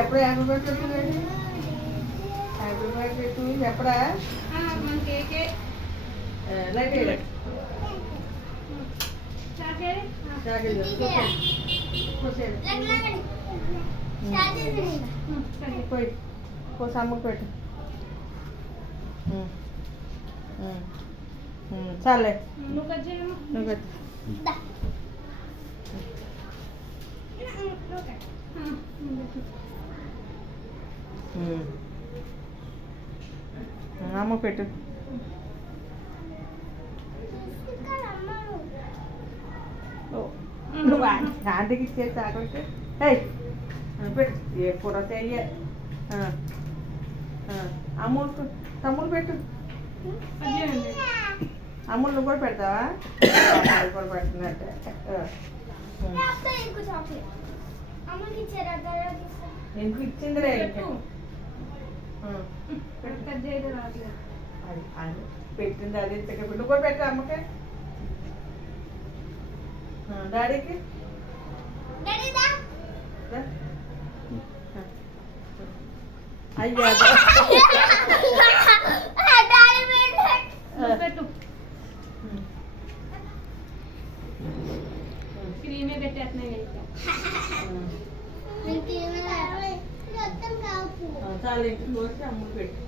ఎప్పుడు happy birthday పెట్టిందండి? Happy birthday to ఎప్పుడా? మన కేకే లైట్ పోయి కోసం అమ్మకు పెట్టు. చాలే నువ్వు కట్ చేయమ్మా. నువ్వు పెట్టు. అమ్మ పెట్టు. నువ్వు ఆంటీకి ఇచ్చేసి ఆకలికి పెట్టు. ఏ కూర చెయ్య. అమ్ములు తమ్ముడు పెట్టు. అమ్ములు నువ్వు కూడా పెడతావా? కూడా పెడుతున్నట్టే. ఎందుకు ఇచ్చిందిరే? పెట్టింది అది నువ్వు కూడా పెట్టు అమ్మకి. డాడీకి అయ్యా పెట్టు. క్రీమే పెట్టేస్తున్నాయి. చాలా ఇంటికి పోసి అమ్మ పెట్టు.